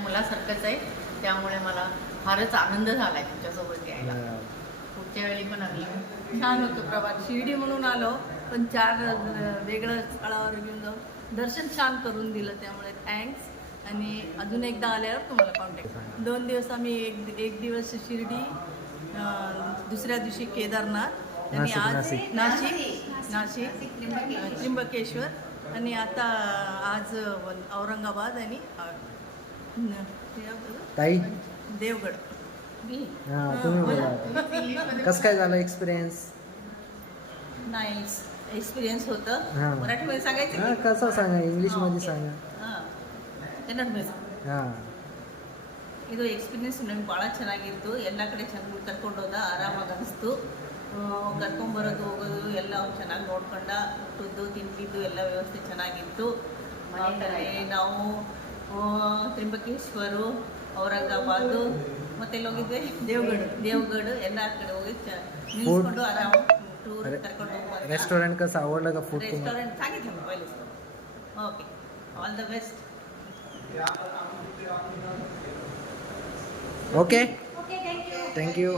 मुलासारखंच आहे. त्यामुळे मला फारच आनंद झाला आहे तुमच्यासोबत यायला. पुढच्या वेळी पण आम्ही. छान होतं प्रभात. शिर्डी म्हणून आलो, पण 4 वेगळ्या स्थळावर घेऊन जाऊन दर्शन छान करून दिलं, त्यामुळे थँक्स. आणि अजून एकदा आल्यावर तुम्हाला कॉन्टॅक्ट. 2 दिवस आम्ही एक दिवस शिर्डी, दुसऱ्या दिवशी केदारनाथ आणि आज नाशिक त्र्यंबकेश्वर आणि आता आज औरंगाबाद आणि ताई देवगड. तुम्ही बोला कसं काय झालं एक्सपिरियन्स? नाईस एक्सपिरियन्स होतं. हां. मराठीमध्ये सांगायचं हां की? कसं सांगा, इंग्लिशमध्ये सांगा. ಕನ್ನಡದಲ್ಲಿ ಹಾಂ ಇದು ಎಕ್ಸ್ಪೀರಿಯನ್ಸ್ ನಮ್ಗೆ ಭಾಳ ಚೆನ್ನಾಗಿತ್ತು. ಎಲ್ಲ ಕಡೆ ಚೆನ್ನಾಗಿ ಕರ್ಕೊಂಡು ಹೋದ, ಆರಾಮಾಗಿ ಅನಿಸ್ತು. ಕರ್ಕೊಂಬರೋದು ಹೋಗೋದು ಎಲ್ಲ ಅವ್ನು ಚೆನ್ನಾಗಿ ನೋಡ್ಕೊಂಡ. ಊಟದ್ದು ತಿಂಡಿದ್ದು ಎಲ್ಲ ವ್ಯವಸ್ಥೆ ಚೆನ್ನಾಗಿತ್ತು. ಆಮೇಲೆ ನಾವು ತ್ರ್ಯಂಬಕೇಶ್ವರು, ಔರಂಗಾಬಾದು ಮತ್ತೆಲ್ಲಿ ಹೋಗಿದ್ವಿ, ದೇವಗಢ ಎಲ್ಲ ಕಡೆ ಹೋಗಿ ನಿಲ್ಸ್ಕೊಂಡು ಆರಾಮ ಟೂರ್ ಕರ್ಕೊಂಡು ಹೋಗ್ಬೋದು. रेस्टॉरंट कसं आवडलं का फूड? ರೆಸ್ಟೋರೆಂಟ್ सांगितलं मी पहिलेच. Okay, all the best. Okay okay, thank you. Thank you.